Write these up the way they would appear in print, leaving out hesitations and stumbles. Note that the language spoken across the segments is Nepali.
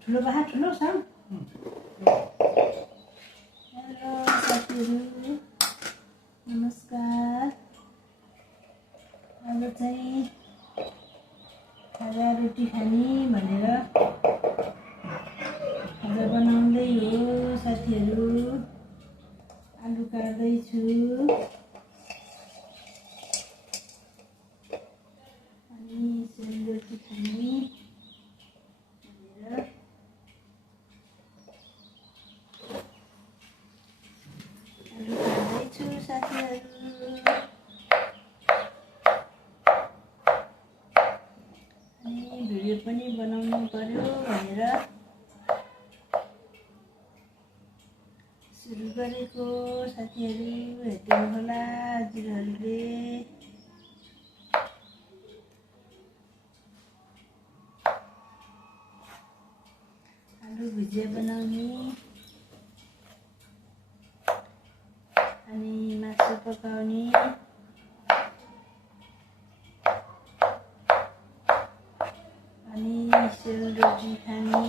ठुलो बाहा ठुलो छ। हेलो साथीहरू, नमस्कार। आज चाहिँ खाजा रोटी खाने भनेर खाजा बनाउँदै हो साथीहरू। आलु काट्दैछु अनि सेलरोटी खाने भनेर आलु काट्दैछु साथीहरू। अनि भिडियो पनि बनाउनु पर्यो भनेर सुरु गरेको साथीहरू, हेर्दिनु होला हजुरहरूले। आलु भुजिया बनाउने अनि मासु पकाउने अनि सेलरोटी खाने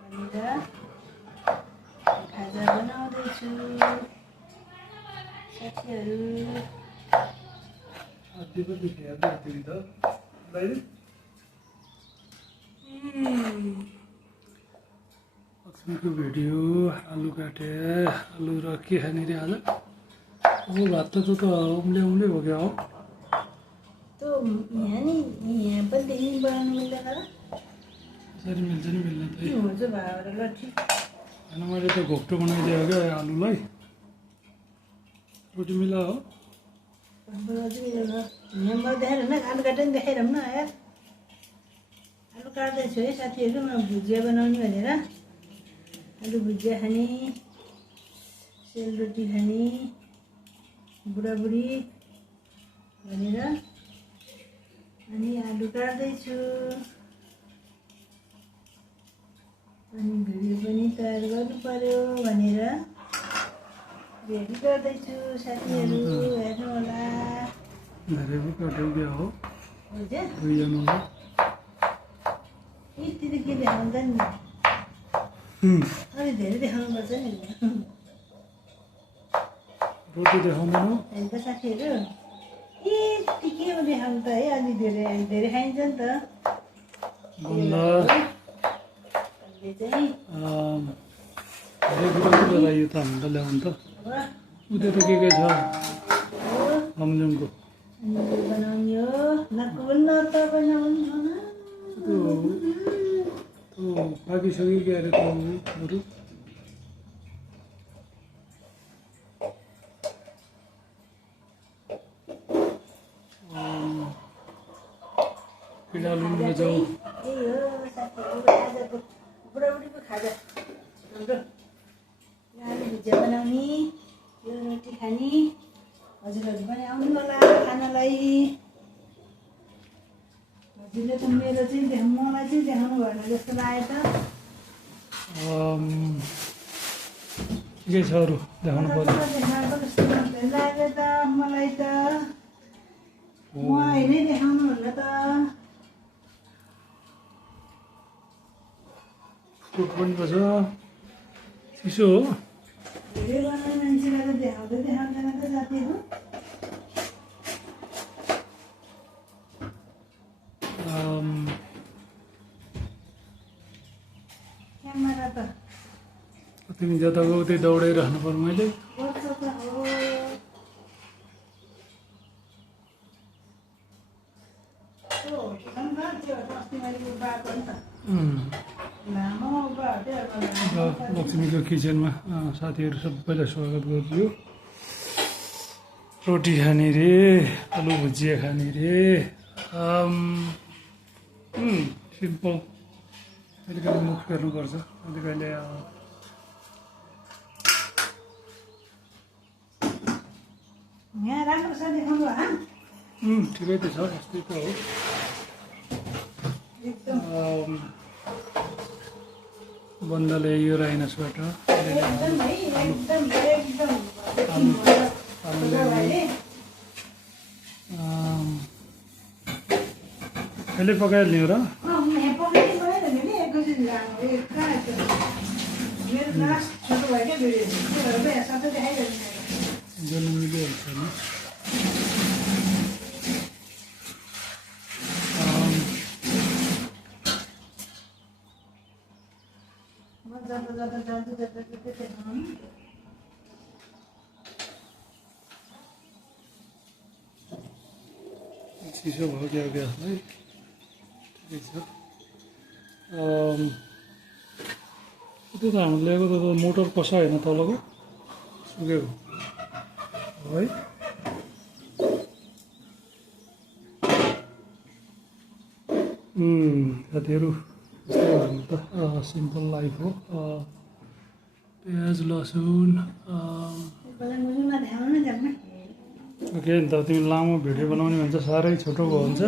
भनेर खाजा बनाउँदैछु साथीहरू। लक्ष्मीको भिडियो आलु काटे आलु र के खाने रे आज? ओ भात त उम्ले उम्ले हो क्या हो? यहाँ नि यहाँ पनि देखि बनाउनु मिल्दैन र? यसरी मिल्छ नि मिल्न त हुन्छ भाउहरू ल ठिक। होइन मैले त घोप्टो बनाइदिएँ क्या आलुलाई। रोटी मिला हो? यहाँ देखाएर न आलु काटेर पनि देखाइरहँ न यार। आलु काट्दैछु है साथीहरू, म भुजिया बनाउने भनेर। आलु भुजिया खाने, सेलरोटी खाने, बुढाबुढी भनेर अनि आलु काट्दैछु। अनि भिडियो पनि तयार गर्नु पर्यो भनेर रेडी गर्दैछु साथीहरू, हेर्नु होला। धेरै पो काट्यो क्या हो? हुन्छ दुईजनालाई यति त के देखाउँछ नि, अलिक धेरै देखाउनुपर्छ नि। रोटी देखाउँदैनौ? हेर्दा साथीहरू यति के हो देखाउनु त है, अलि धेरै खाइन्छ नि त। अहिले चाहिँ धेरै कुरो लाग्यो त हामीलाई ल्याउनु त। उता त के छ लमजुङको? बनाउने हो नकुल न त बनाउनु न। त्यो पाकिसक्यो क्या अरे तहरू? पिँडा लुम्नु जाऊ। यही हो साथीहरू, आजको बुढाबुढीको खाजा हाम्रो। आलु भुजिया बनाउने, यो रोटी खाने, हजुरहरू पनि आउनु होला खानालाई। हजुरले त मेरो चाहिँ मलाई चाहिँ देखाउनु भएन जस्तो लाग्यो त। के छ अरू देखाउनु पर्यो? देखाएको जस्तो लाग्यो त मलाई त। म अहिले देखाउनु होला त। फ्रुट पनि छ, चिसो हो। भिडियो बनाउने मान्छेलाई त देखाउँदैन त साथीहरू। क्यामेरा त तिमी जता गयो उतै दौडाइराख्नु पर्यो मैले। गर्छ त हो। अस्ति मैले बाटो नि त लामो बाटो। लक्ष्मीको किचनमा साथीहरू सबैलाई स्वागत गरिदियो। रोटी खाने रे, आलु भुजिया खाने रे। सिम्पल। कहिले कहिले मुख फेर्नुपर्छ, कहिले कहिले यहाँ राम्रो छ देखाउनु होला। ठिकै त छ, यस्तै त हो। एकदम बन्दाले यो राइनसबाट एकदम है, एकदम आलु ल्याउने अहिले पकाइहाल्ने हो र यहाँ पकाइ गएर भने एकैछिन कहाँ मेरो लास्ट छोटो भयो क्या भिडियो त्यो भएर यहाँ सबै देखाइरहेको गर्नु मिलिहाल्छ नि म जता जता जान्छु त्यता त्यतै देखाउनु चिसो भयो क्या ग्यासलाई ठिकै छ त्यो त हामीले ल्याएको त मोटर पसा होइन तलको सुकेको है साथीहरू यस्तै हो भने त सिम्पल लाइफ हो प्याज लसुन ओके नि त तिमी लामो भिडियो बनाउने भन्छ साह्रै छोटो भयो हुन्छ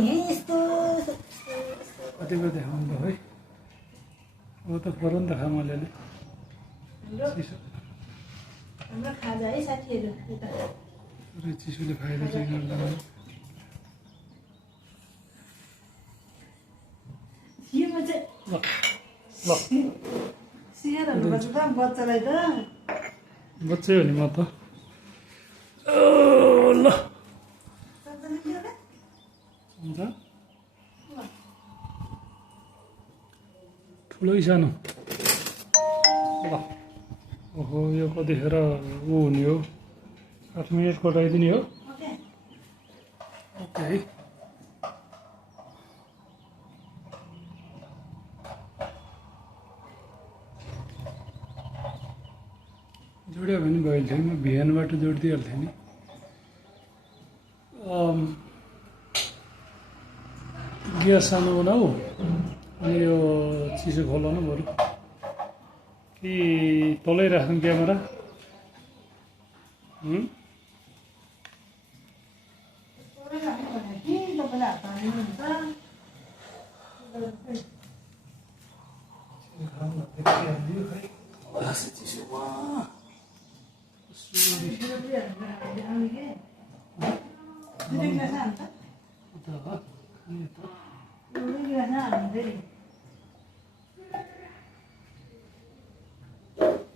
कतिको देखाउनु त है हो त पऱ्यो नि त खामाले चिसो हाम्रो खाजा है साथीहरू पुरै चिसोले खाएर चाहिँ गर्दैन यो चाहिँ ल ल सियरहरू बच्छ त बच्चालाई त बच्चै हो नि म त ल हुन्छ ठुलै सानो ल ओहो यो कतिखेर ऊ हुने हो 8 मिनट कटाइदिने हो ओके है जोड्यो भने भइहाल्थ्यो म बिहानबाट जोडिदिइहाल्थेँ नि ग्यास सानो बनाऊ अनि यो चिसो खोलाउनु बरु कि तलै राख्नु क्यामेरा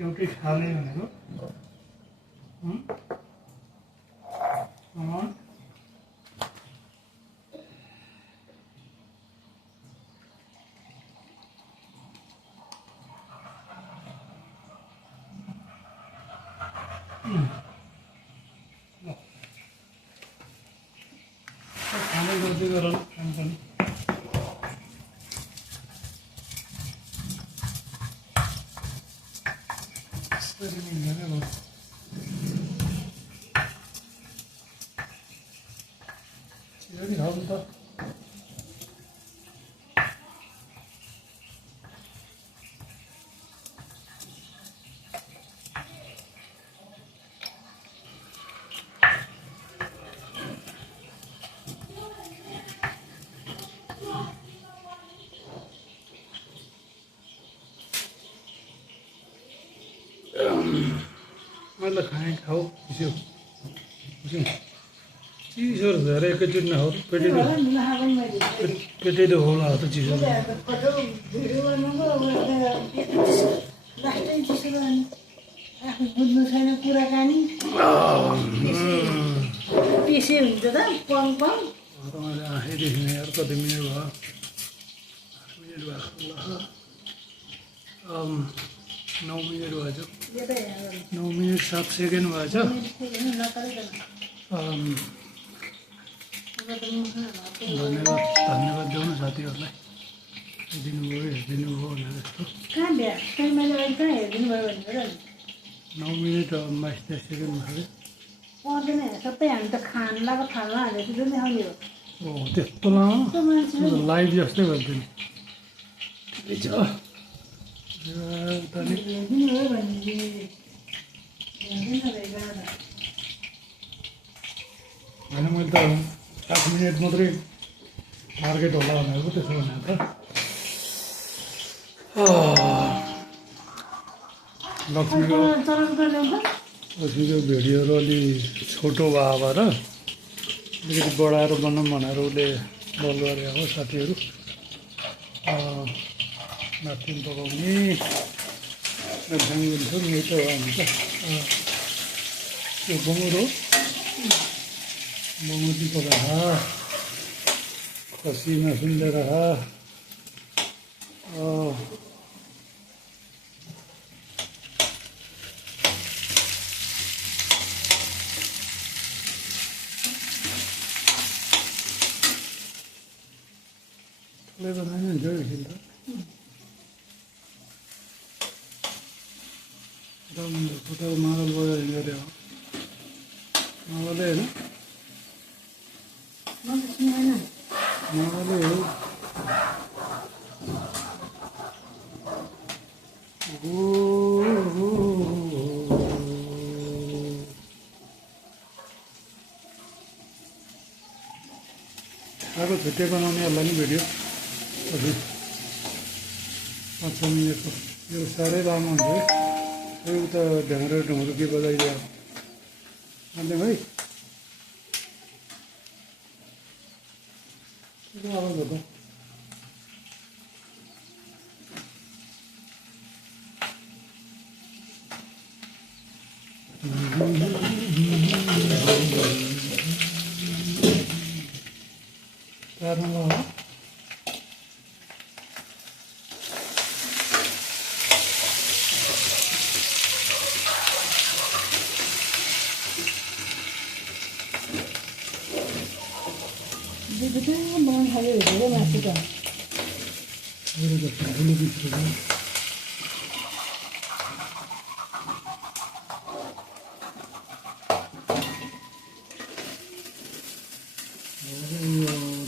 एउटै खाले भनेको खाने गर्दै गर काम पनि यसरी मिल्दैन अब छिटो नि खाऊ नि त मैले खाएँ खाऊ चिसो चिसो धेरै एकैचोटि नखाऊ पेटै दुखाउला हो त चिसो आफू बुझ्नु छैन कुराकानी पिसे हुन्छ त पङ पङ तपाईँले आँखै देखिने यार कति मिनट भयो 8 मिनट भयो 9 मिनट भएछ 9 मिनट 7 सेकेन्ड भएछ धन्यवाद देऊ न साथीहरूलाई दिनुभयो हेरिदिनुभयो भनेर जस्तो कहाँ भ्या कहीँ मैले अहिले कहाँ हेरिदिनु भयो भनेर 9 मिनट 22 सेकेन्ड भयो पर्दैन सबै हामी त खानलाको थालमा हालेर त्यसो नै आउने हो त्यस्तो लामो लाइभ जस्तै भयो नि ठिकै छ हेरिदिनु भयो भने होइन मैले त 8 मिनट मात्रै टार्गेट होला भनेको त्यसो भने त लक्ष्मीको भिडियोहरू अलि छोटो भयो भएर अलिकति बढाएर बनाऊँ भनेर उसले बलुवारे हो साथीहरू माथि पकाउने ढाङ्गुन्छ यही त हो हामी त त्यो बङ्गुर हो बङ्गुरी पकाएर खसी मासु लिएर बनाने enjoy किया एकदम पता मारल बजा इंजरे हो मारले है ना मारले हो अब छुट्टे बनाने वाला नहीं वीडियो अभी 5 मिनट को यो सारे लाम हुन्छ यो त ढङ्गरो के बजाइदियो अन्त भाइ के आवाज हो त तारमा हो बेटा मन खायो धेरै मासु त मेरो त ठुलो बिच्छु छ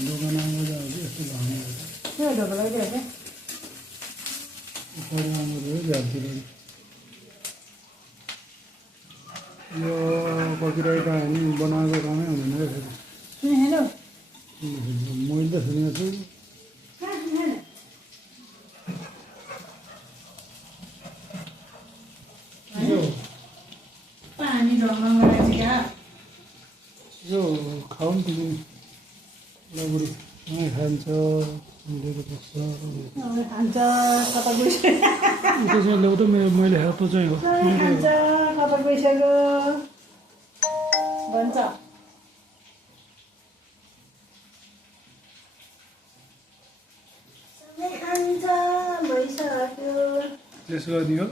दोकानमा जाँदा यस्तो भाँडा के ढोका लगाइदिएको पछाडि आउँदो झारतिर यो कतिपय हामी बनाएको कामै हुँदैन रहेछ सुनेन मैले त सुनेको छु पानी ढङ्गमा गराएको क्या यो खाऊ नि तिमी लगुरी खान्छ मिलेको बस्छ खान्छ कता गइसक्यो त्यो चाहिँ ल्याउँदा मैले खाएको चाहिँ हो खान्छ कता गइसक्यो भन्छ खान्छ भइसक्यो त्यसो गर्ने हो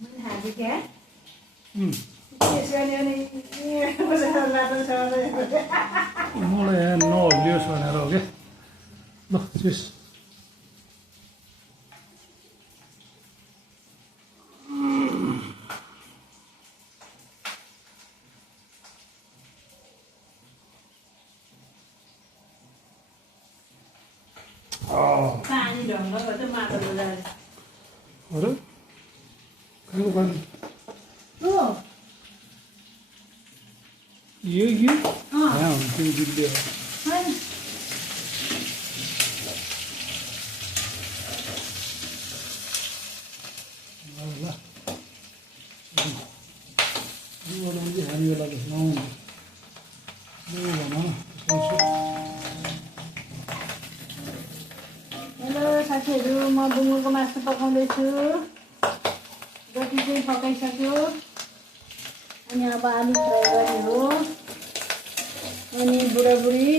मैले खाँदै क्या त्यसो गर्ने मलाई यहाँ नहल्लियोस् भनेर हो क्या ल चिस पानी ढङ्ग गर्दै माछा बजाएर अरे खाएको पानी यही यहाँ हुन्थ्यो दिल्ली ल हामी बेला त नआउनु हेलो साथीहरू म बुङ्गुरको मासु पकाउँदैछु रोटी चाहिँ पकाइसक्यो अनि अब आलु फ्राई गर्ने हो अनि बुढाबुढी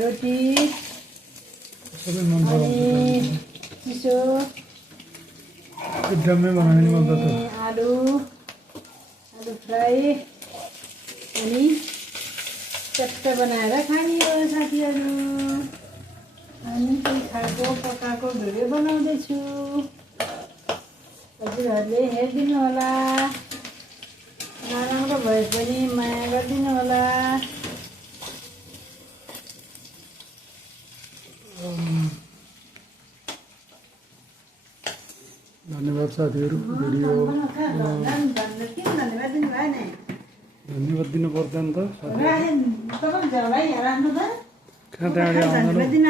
रोटी सबै मन अनि चिसो एकदमै बनाउने मन त आलु फ्राई अनि चट्ट बनाएर खाने हो साथीहरू अनि त्यही खाएको पकाएको भिडियो बनाउँदैछु हजुरहरूले हेरिदिनु होला नराम्रो भए पनि माया गरिदिनु होला धन्यवाद साथीहरू भिडियो धन्यवाद दिनु पर्दैन त कहाँ त्यहाँबाट आउँदैन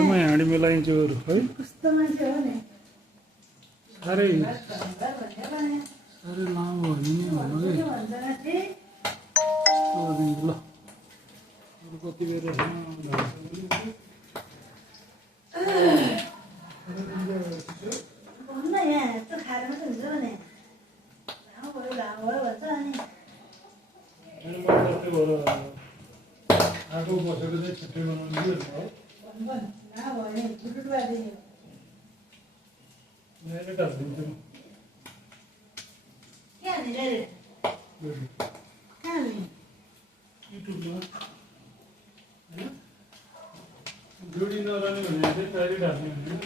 म हाँडी मिलाइन्छु है साह्रै लामो हो नि भन्नु कि गरिदिन्छु ल अरू कति बेर भन्नु न यहाँ यस्तो खाएर मात्रै हुन्छ भने लामो भयो भन्छ अनि आगो बसेको चाहिँ छिट्टै बनाउनु है भन्नु भयो भने छुटुट गरिदिने डाइरेक्ट हालिदिन्छु के हाल्ने डाइरेक्ट कहाँ हाल्ने युट्युबमा होइन जोडी नरहने भने चाहिँ डाइरेक्ट हाल्ने हुँदैन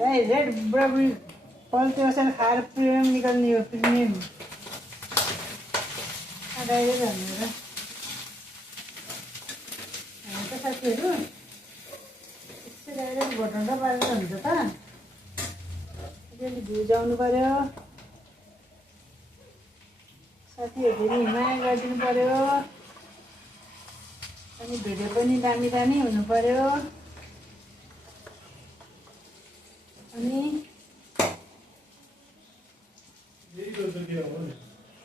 डाइरेक्ट बुढाबुढी पल्टे बसेर खाएर प्रिमियम निकाल्ने हो प्रिमियम डाइरेक्ट हाल्ने हो र हामी त साथीहरू यस्तो डाइरेक्ट घटाउँदा पारेर हुन्छ त अलिअलि भुजाउनु पऱ्यो साथीहरूले नि माया गरिदिनु पऱ्यो अनि भिडियो पनि दामी दामी हुनु पऱ्यो अनि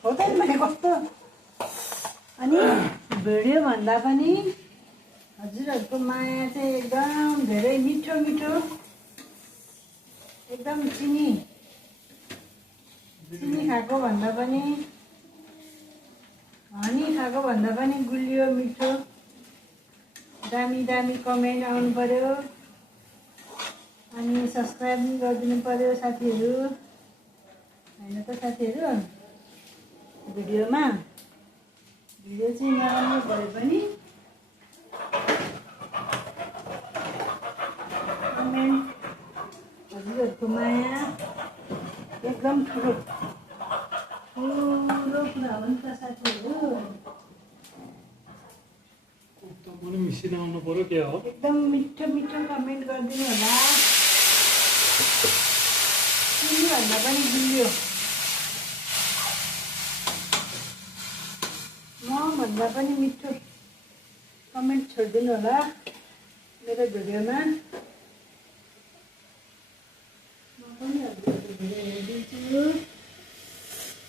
हो त भने कस्तो अनि भिडियो भन्दा पनि हजुरहरूको माया चाहिँ एकदम धेरै मिठो मिठो एकदम चिनी खाएको भन्दा पनि हनी खाएको भन्दा पनि गुलियो मिठो दामी दामी कमेन्ट आउनु पऱ्यो अनि सब्सक्राइब पनि गरिदिनु पऱ्यो साथीहरू होइन त साथीहरू भिडियो चाहिँ नराम्रो भए पनि कमेन्ट हजुरहरूको माया एकदम ठुलो कुरा हो नि त साथीहरू पनि मिसिन आउनु पऱ्यो क्या हो एकदम मिठो मिठो कमेन्ट गरिदिनु होला भन्दा पनि गुलियो भन्दा पनि मिठो कमेन्ट छोडिदिनु होला मेरो भिडियोमा म पनि हजुरहरूको भिडियो हेरिदिन्छु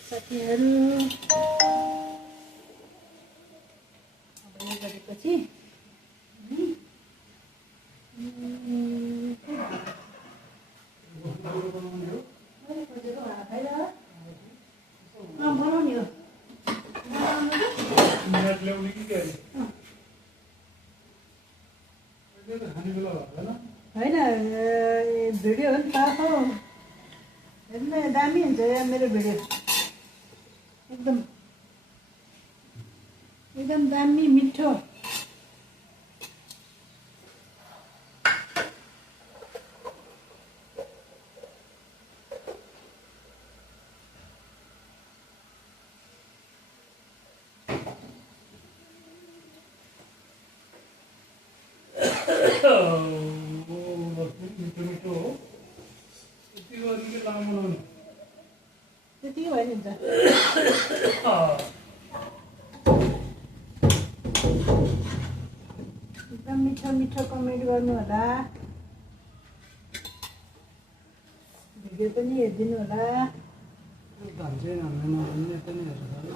साथीहरू अब यो गरेपछि बनाउने हो ल्याउने कि के होइन भिडियो हो नि त हेर्नु दामी हुन्छ यहाँ मेरो भिडियो एकदम दामी मिठो त्यतिकै भयो नि हुन्छ एकदम मिठो मिठो कमेन्ट गर्नु होला भिडियो पनि हेरिदिनु होला भन्छै नभन्ने पनि हेर्नु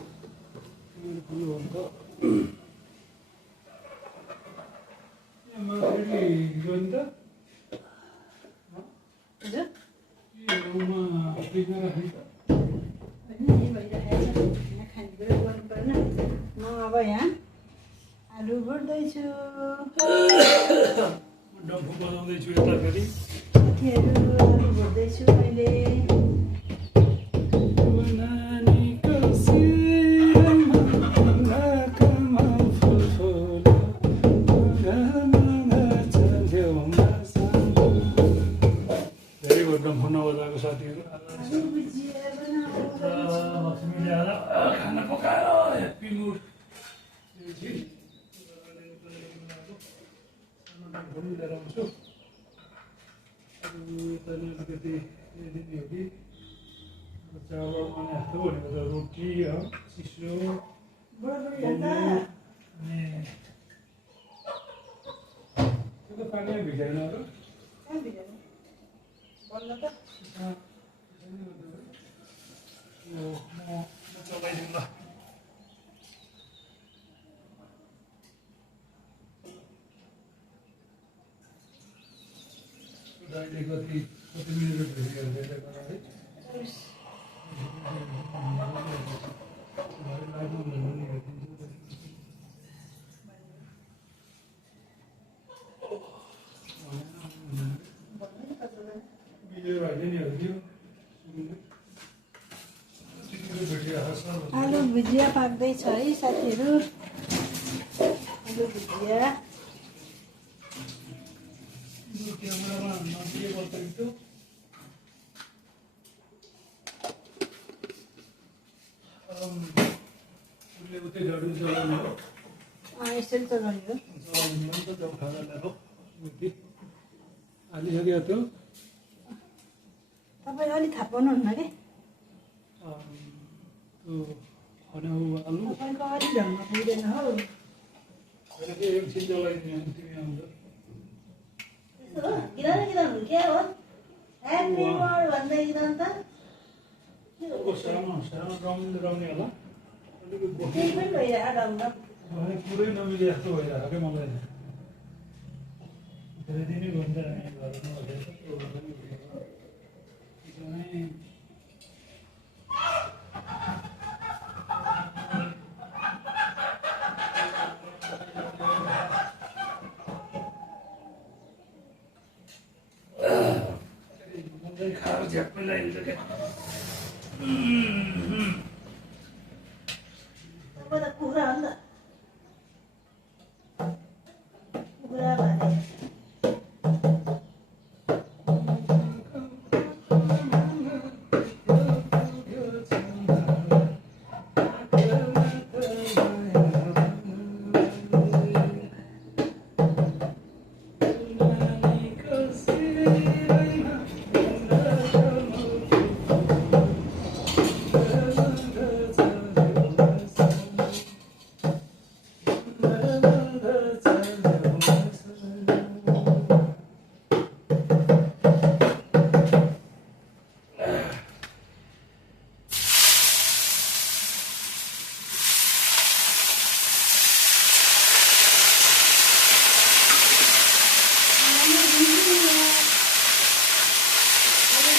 म अब यहाँ आलु भर्दैछु डम्फु बनाउँदैछु यता फेरि साथीहरू आलु भर्दैछु अहिले डम्फु नबजाएको साथीहरू लक्ष्मीले आज खाना पकाएर हेप्पी मुड लिएर आउँछु अलिकति दिने हो कि चावल बनाएको जस्तो भनेको त रोटी चिसो अनि त्यो त पानी भिजाएन र म चलाइदिउँ ल। अहिले कति मिनट भइहाल्छ है। आलु भुजिया पाक्दैछ है साथीहरू। आलु भुजिया यसरी चलाउने हो। हालिसकेको थियो। तपाईँ अलिक थाप्नुहुन्न कि आलु तपाईँको अलिक ढङ्ग पुग्दैन हौ। एकछिन चलाइदिनु तिमी आउँछ। हो गिराउनु के हो ह्याप्पी बर्ड भन्दै गिराउनु त सानो सानो राउने होला। त्यही पनि भइरहेको ढङ्ग पुरै नमिले जस्तो भइरहेको क्या मलाई। धेरै दिनै भन्छ खाएर झ्याप्पै लगाइन्छ क्या। तपाईँ त कुखुरा हो नि त कुखुरा भने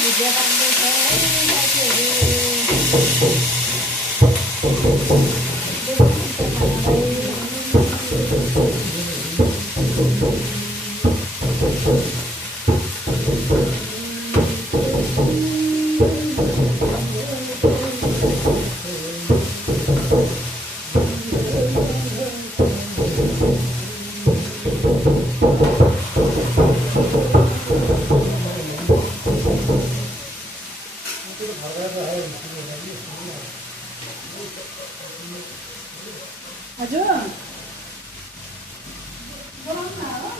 भुजिया पाक्दैछ हजुर बोलाउनु न हो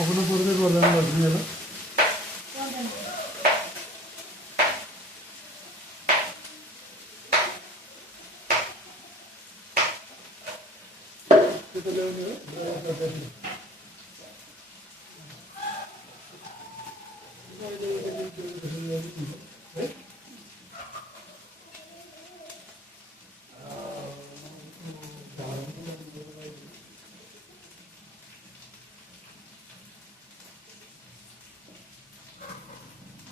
पक्नु पर्दै पर्दैन होला। त्यो त ल्याउने हो।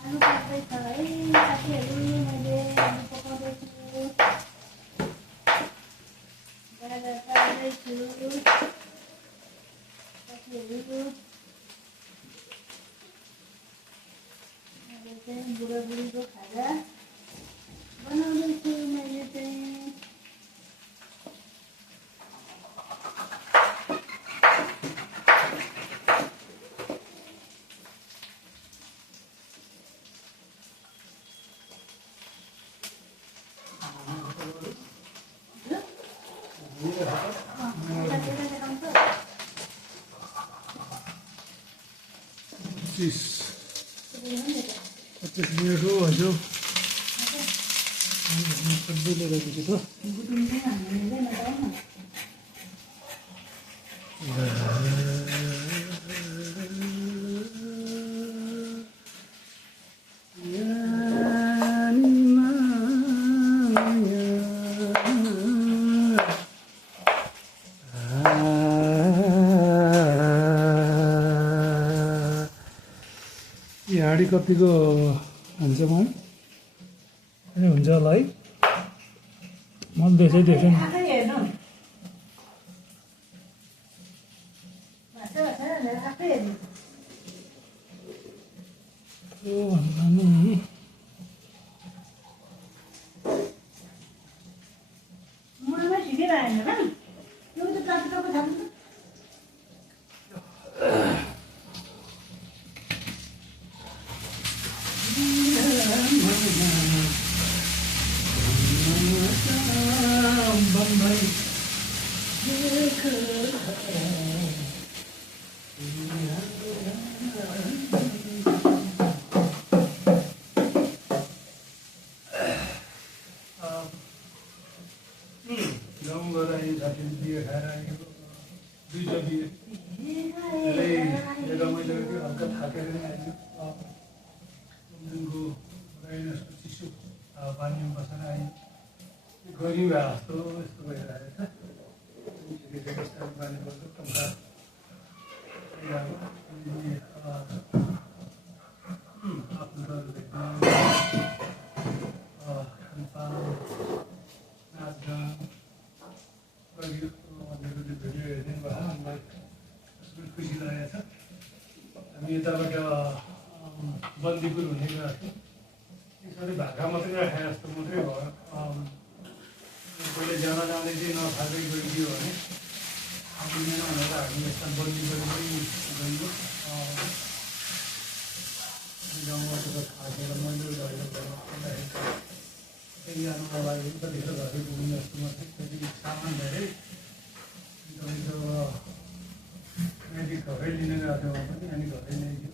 आलु पाक्दैछ है साथीहरू। मैले आलु पकाउँदैछु गाजर काट्दैछु साथीहरू। अहिले चाहिँ बुढाबुढीको खाजा बनाउँदैछु मैले चाहिँ। पच्चिस 25 मिनट हो हजुर सबैले रहेको छ हाँडी कतिको हुन्छ म हुन्छ होला है मैले देखेँ आफै हेर्नु आफै हेर्नु भन्दा नि मुडमा ठिकै भएन ल त्यो त प्लास्टिकको छ गाउँ गएर आयो साथीले बिहे खाएर आयो दुईवटा बिहे धेरै रमाइलो थियो हल्का थाकेर नै आयो दिनको राइनसको चिसो पानीमा बसेर आयो गरी भए जस्तो यस्तो भइरहेको छ पानी पर्छ टम्का खानपान नाचगान भिडियो हेरिदिनु भयो हामीलाई खुसी लागेको छ हामी यताबाट बन्दीपुर हुने गएको थियौँ यसरी भाका मात्रै राखेँ जस्तो मात्रै भयो पहिले जाँदा जाँदै चाहिँ नथाकै गइदियो भने आउँदैन भनेर हामी यस्ता बन्दीपुर पनि गइयो गाउँमा त थाकेर मन्दिर गएर त्यही जानुको लागि कतिखेर घरै घुम्ने जस्तो मात्रै त्यति सामान धेरै अन्त म्याजिक घरै लिन गएको थियो पनि अनि घरै ल्याइदियो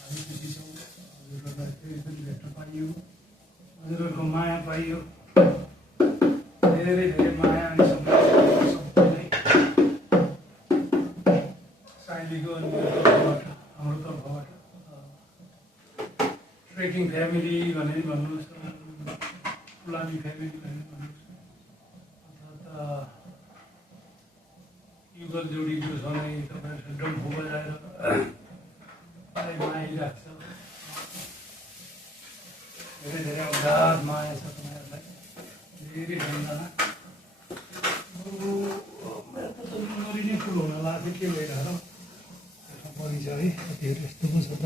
हामी खुसी छौँ हजुरहरूलाई फेरि पनि भेट्न पाइयो हजुरहरूको माया पाइयो धेरै धेरै माया अनि सबैलाई साइलीको अनि मेरो तर्फबाट हाम्रो तर्फबाट ट्रेकिङ फ्यामिली भनेर भन्नुहोस् फुलामी फ्यामिली भनेर भन्नुहोस् अथवा युगल जोडीको सँगै तपाईँहरू डम्फु बजाएर माइरहेको छ धेरै धेरै अगाध माया छ तपाईँहरूलाई धेरै भन्दा मेरो त नरी नै ठुलो हुन लाग्थ्यो के भइरहेको परिछ है कतिहरू यस्तो पो छ त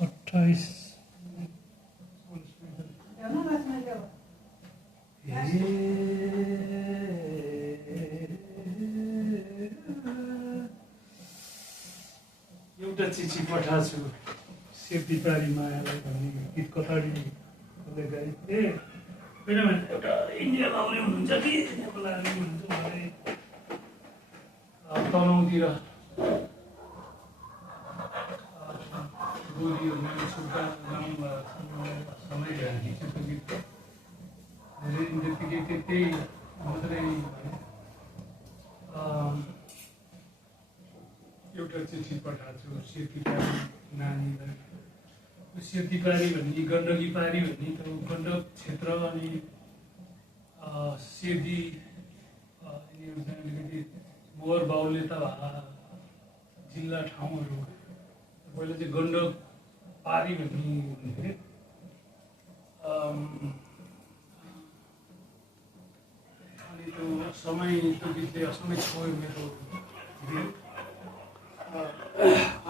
28 एउटा चिठी पठाएको छु सेफ्टी पारी मायालाई भन्ने गीत कताडी गाई ए होइन एउटा इन्डियामा आउने हुनुहुन्छ कि नेपाल आउने हुनुहुन्छ भने तनहुँतिर गोलीहरू छुट्टा गाउँमा समय ध्यान दिन्छ त्यो गीत धेरै त्यतिकै त्यही मात्रै एउटा चिठी पठाएको छु सेती पारी नानीलाई सेती पारी भन्ने गण्डकी पारी भन्ने त गण्डक क्षेत्र अनि सेती अलिकति मोर बाहुल्यता भएका जिल्ला ठाउँहरू पहिला चाहिँ गण्डक पारी भन्ने हुन्थ्यो अनि त्यो समय त्यो गीतले असँगै छोयो मेरो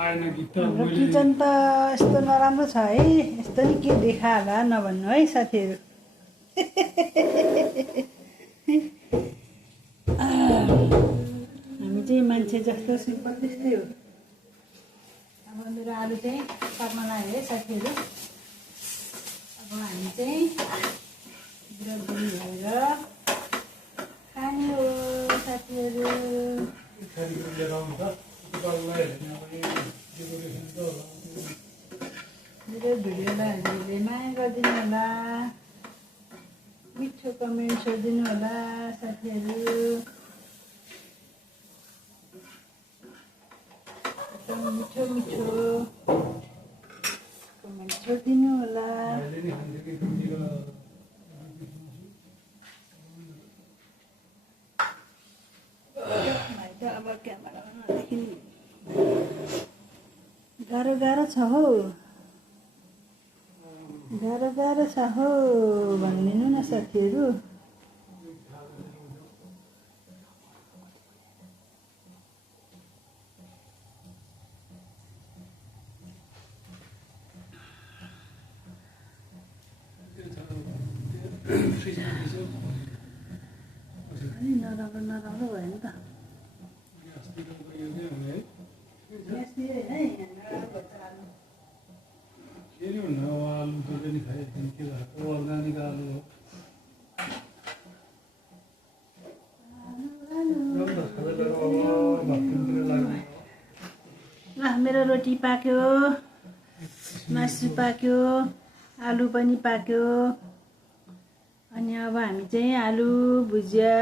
आएन गीत किचन त यस्तो नराम्रो छ है यस्तो नि के देखा होला नभन्नु है साथीहरू हामी चाहिँ मान्छे जस्तो सिम्पल त्यस्तै हो अब मेरो आलु चाहिँ पाक्न लाग्यो है साथीहरू। अब हामी चाहिँ बुढाबुढी भएर खाने हो साथीहरू। मेरो भिडियोलाई हजुरले माया गरिदिनु होला, मिठो कमेन्ट गरिदिनु होला साथीहरू। एकदम मिठो मिठो कमेन्ट गरिदिनु होला। अब क्यामेरामा नदेखि गाह्रो छ हौ, गाह्रो छ हौ भनिदिनु न साथीहरू। अलि नराम्रो भयो नि त। मेरो रोटी पाक्यो, मासु पाक्यो, आलु पनि पाक्यो। अनि अब हामी चाहिँ आलु भुजिया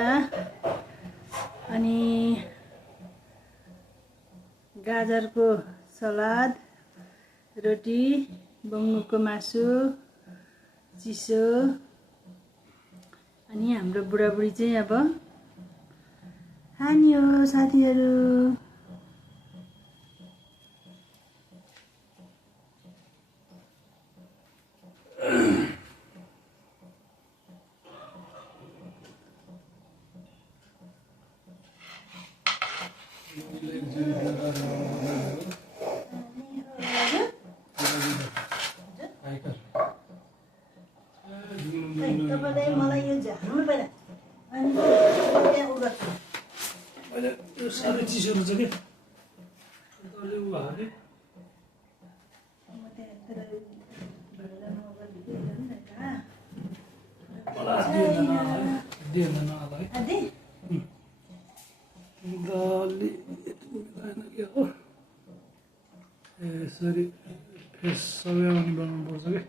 अनि गाजरको सलाद, रोटी, बङ्गुरको मासु, चिसो अनि हाम्रो बुढाबुढी चाहिँ अब खाने हो साथीहरू। तपाईँले मलाई यो झार्नु पर्यो अनि त्यहाँ उ गर्छ। अहिले यो साह्रै चिसो हुन्छ कि यसरी फेस सबै आउने बनाउनु पर्छ कि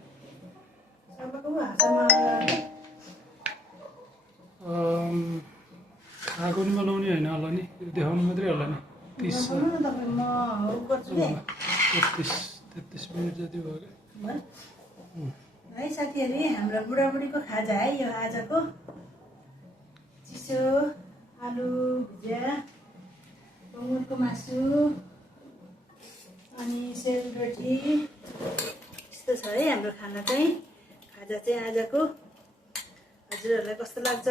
खाएको नि बनाउने होइन होला नि, देखाउनु मात्रै होला नि। 33 मिनट जति भयो क्या है साथीहरू। हाम्रो बुढाबुढीको खाजा है यो आजको। चिसो आलु भुजिया, बङ्गुरको मासु अनि सेलरोटी, यस्तो छ है हाम्रो खाना चाहिँ। खाजा चाहिँ आजको। हजुरहरूलाई कस्तो लाग्छ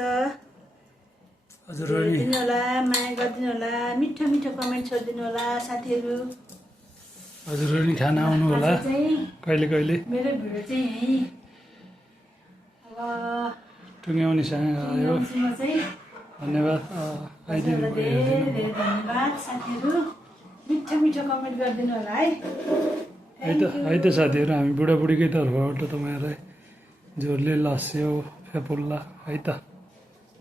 दिनु होला, माया गरिदिनु होला, मिठो मिठो कमेन्ट गरिदिनु होला साथीहरू। हजुरहरू नि खाना आउनु होला कहिले कहिले। मेरो भिडियो चाहिँ यहीँ अब टुङ्ग्याउनेसँग आयो। धन्यवाद आइदिनु भयो। धेरै धेरै धन्यवाद साथीहरू। मिठो मिठो कमेन्ट गरिदिनु होला है। है त साथीहरू, हामी बुढाबुढीकै तर्फबाट तपाईँहरूलाई जोरले लस्यो फेपुल्ला है त।